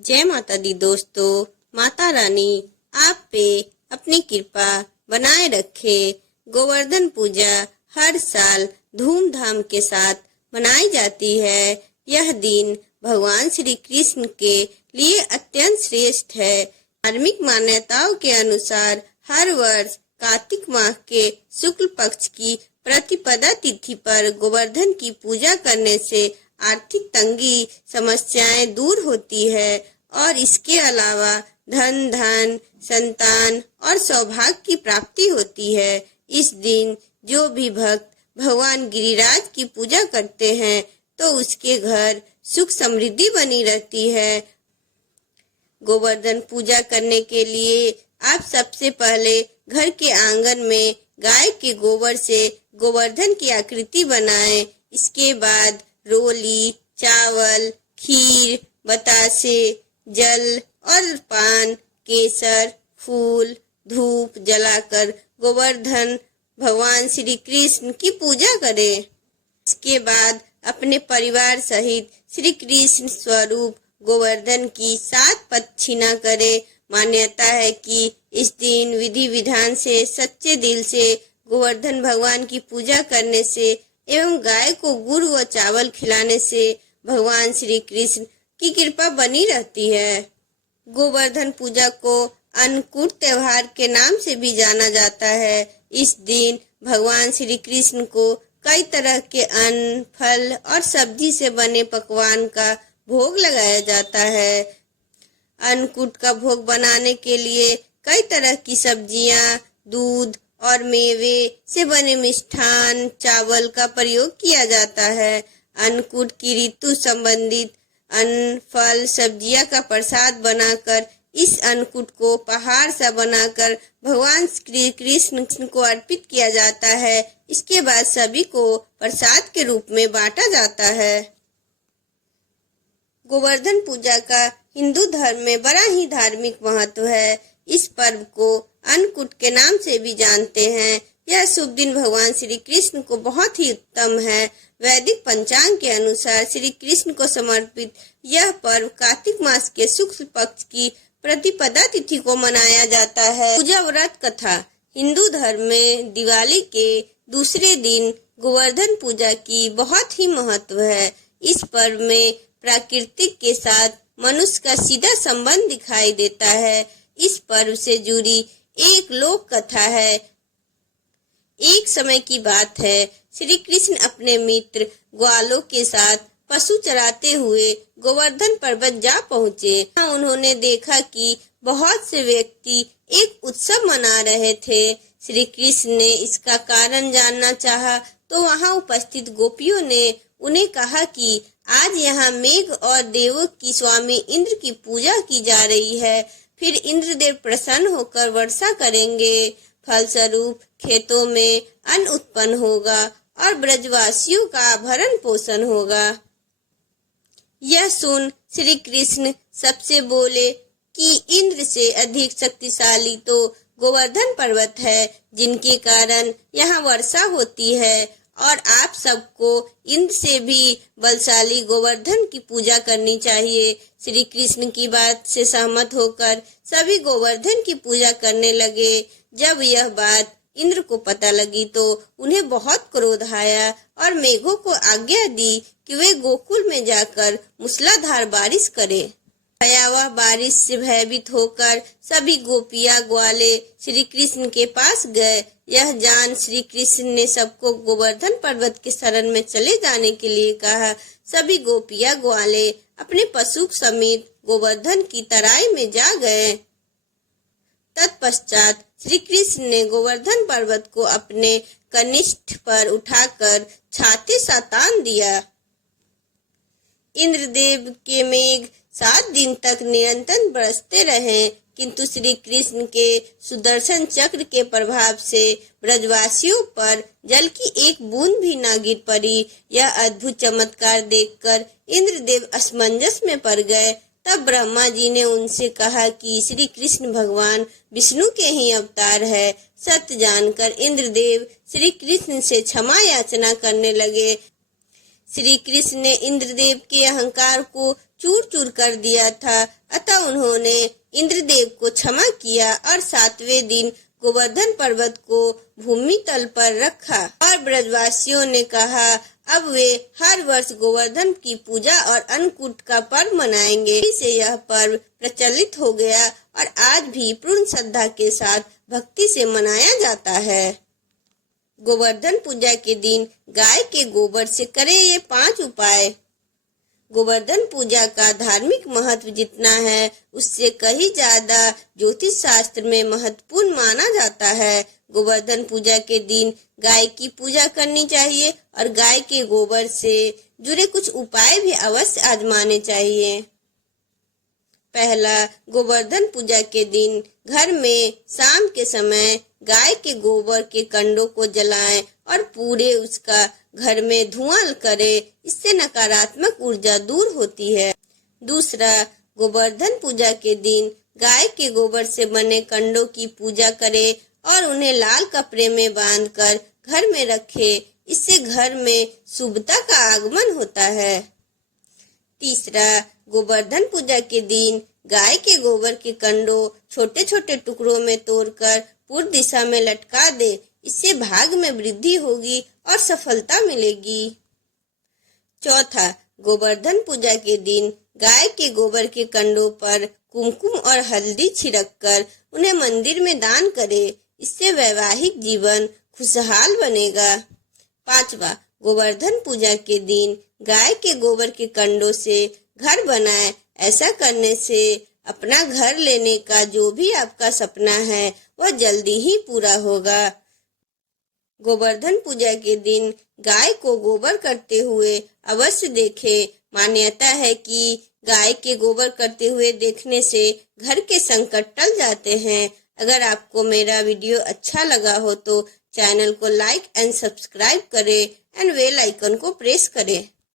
जय माता दी दोस्तों। माता रानी आप पे अपनी कृपा बनाए रखे। गोवर्धन पूजा हर साल धूमधाम के साथ मनाई जाती है। यह दिन भगवान श्री कृष्ण के लिए अत्यंत श्रेष्ठ है। धार्मिक मान्यताओं के अनुसार हर वर्ष कार्तिक माह के शुक्ल पक्ष की प्रतिपदा तिथि पर गोवर्धन की पूजा करने से आर्थिक तंगी समस्याएं दूर होती है और इसके अलावा धन, संतान और सौभाग्य की प्राप्ति होती है। इस दिन जो भी भक्त भगवान गिरिराज की पूजा करते हैं तो उसके घर सुख समृद्धि बनी रहती है। गोवर्धन पूजा करने के लिए आप सबसे पहले घर के आंगन में गाय के गोबर से गोवर्धन की आकृति बनाएं। इसके बाद रोली, चावल, खीर, बतासे, जल और पान, केसर, फूल, धूप जलाकर गोवर्धन भगवान श्री कृष्ण की पूजा करें। इसके बाद अपने परिवार सहित श्री कृष्ण स्वरूप गोवर्धन की 7 प्रदक्षिणा करें। मान्यता है कि इस दिन विधि विधान से सच्चे दिल से गोवर्धन भगवान की पूजा करने से एवं गाय को गुड़ व चावल खिलाने से भगवान श्री कृष्ण की कृपा बनी रहती है। गोवर्धन पूजा को अन्नकूट त्योहार के नाम से भी जाना जाता है। इस दिन भगवान श्री कृष्ण को कई तरह के अन्न, फल और सब्जी से बने पकवान का भोग लगाया जाता है। अन्नकूट का भोग बनाने के लिए कई तरह की सब्जियां, दूध और मेवे से बने मिष्ठान, चावल का प्रयोग किया जाता है। अन्नकूट की ऋतु संबंधित अन्न, फल, सब्जियां का प्रसाद बनाकर इस अन्नकूट को पहाड़ सा बनाकर भगवान श्री कृष्ण को अर्पित किया जाता है। इसके बाद सभी को प्रसाद के रूप में बांटा जाता है। गोवर्धन पूजा का हिंदू धर्म में बड़ा ही धार्मिक महत्व है। इस पर्व को अन्नकूट के नाम से भी जानते हैं। यह शुभ दिन भगवान श्री कृष्ण को बहुत ही उत्तम है। वैदिक पंचांग के अनुसार श्री कृष्ण को समर्पित यह पर्व कार्तिक मास के शुक्ल पक्ष की प्रतिपदा तिथि को मनाया जाता है। पूजा व्रत कथा। हिंदू धर्म में दिवाली के दूसरे दिन गोवर्धन पूजा की बहुत ही महत्व है। इस पर्व में प्रकृति के साथ मनुष्य का सीधा संबंध दिखाई देता है। इस पर्व से जुड़ी एक लोक कथा है। एक समय की बात है, श्री कृष्ण अपने मित्र ग्वालों के साथ पशु चराते हुए गोवर्धन पर्वत जा पहुँचे। वहाँ उन्होंने देखा कि बहुत से व्यक्ति एक उत्सव मना रहे थे। श्री कृष्ण ने इसका कारण जानना चाहा तो वहाँ उपस्थित गोपियों ने उन्हें कहा कि आज यहाँ मेघ और देवों की स्वामी इंद्र की पूजा की जा रही है। फिर इंद्रदेव प्रसन्न होकर वर्षा करेंगे। फलस्वरूप खेतों में अन्न उत्पन्न होगा और ब्रजवासियों का भरण पोषण होगा। यह सुन श्री कृष्ण सबसे बोले कि इंद्र से अधिक शक्तिशाली तो गोवर्धन पर्वत है, जिनके कारण यहाँ वर्षा होती है और आप सबको इंद्र से भी बलशाली गोवर्धन की पूजा करनी चाहिए। श्री कृष्ण की बात से सहमत होकर सभी गोवर्धन की पूजा करने लगे। जब यह बात इंद्र को पता लगी तो उन्हें बहुत क्रोध आया और मेघों को आज्ञा दी कि वे गोकुल में जाकर मूसलाधार बारिश करें। भयावह बारिश से भयभीत होकर सभी गोपियां ग्वाले श्री कृष्ण के पास गए। यह जान श्री कृष्ण ने सबको गोवर्धन पर्वत के शरण में चले जाने के लिए कहा। सभी गोपियां ग्वाले अपने पशु समेत गोवर्धन की तराई में जा गए। तत्पश्चात श्री कृष्ण ने गोवर्धन पर्वत को अपने कनिष्ठ पर उठाकर छाती सा तान दिया। इंद्रदेव के मेघ 7 दिन तक निरंतर बरसते रहे, किंतु श्री कृष्ण के सुदर्शन चक्र के प्रभाव से ब्रजवासियों पर जल की एक बूंद भी न गिर पड़ी। यह अद्भुत चमत्कार देखकर इंद्रदेव असमंजस में पड़ गए। तब ब्रह्मा जी ने उनसे कहा कि श्री कृष्ण भगवान विष्णु के ही अवतार है। सत्य जानकर इंद्रदेव श्री कृष्ण से क्षमा याचना करने लगे। श्री कृष्ण ने इंद्रदेव के अहंकार को चूर चूर कर दिया था। अतः उन्होंने इंद्रदेव को क्षमा किया और 7वें दिन गोवर्धन पर्वत को भूमि तल पर रखा और ब्रजवासियों ने कहा अब वे हर वर्ष गोवर्धन की पूजा और अन्नकूट का पर्व मनाएंगे। इसे यह पर्व प्रचलित हो गया और आज भी पूर्ण श्रद्धा के साथ भक्ति से मनाया जाता है। गोवर्धन पूजा के दिन गाय के गोबर से करें ये 5 उपाय। गोवर्धन पूजा का धार्मिक महत्व जितना है उससे कहीं ज्यादा ज्योतिष शास्त्र में महत्वपूर्ण माना जाता है। गोवर्धन पूजा के दिन गाय की पूजा करनी चाहिए और गाय के गोबर से जुड़े कुछ उपाय भी अवश्य आजमाने चाहिए। पहला, गोवर्धन पूजा के दिन घर में शाम के समय गाय के गोबर के कंडों को जलाएं और पूरे उसका घर में धुआं करें। इससे नकारात्मक ऊर्जा दूर होती है। दूसरा, गोवर्धन पूजा के दिन गाय के गोबर से बने कंडों की पूजा करें और उन्हें लाल कपड़े में बांधकर घर में रखें। इससे घर में शुभता का आगमन होता है। तीसरा, गोवर्धन पूजा के दिन गाय के गोबर के कंडों छोटे छोटे टुकड़ों में तोड़कर पूर्व दिशा में लटका दे। इससे भाग्य में वृद्धि होगी और सफलता मिलेगी। चौथा, गोवर्धन पूजा के दिन गाय के गोबर के कंडों पर कुमकुम और हल्दी छिड़ककर उन्हें मंदिर में दान करें। इससे वैवाहिक जीवन खुशहाल बनेगा। पांचवा, गोवर्धन पूजा के दिन गाय के गोबर के कंडों से घर बनाएं। ऐसा करने से अपना घर लेने का जो भी आपका सपना है वह जल्दी ही पूरा होगा। गोवर्धन पूजा के दिन गाय को गोबर करते हुए अवश्य देखें। मान्यता है कि गाय के गोबर करते हुए देखने से घर के संकट टल जाते हैं। अगर आपको मेरा वीडियो अच्छा लगा हो तो चैनल को लाइक एंड सब्सक्राइब करें एंड बेल आइकन को प्रेस करें।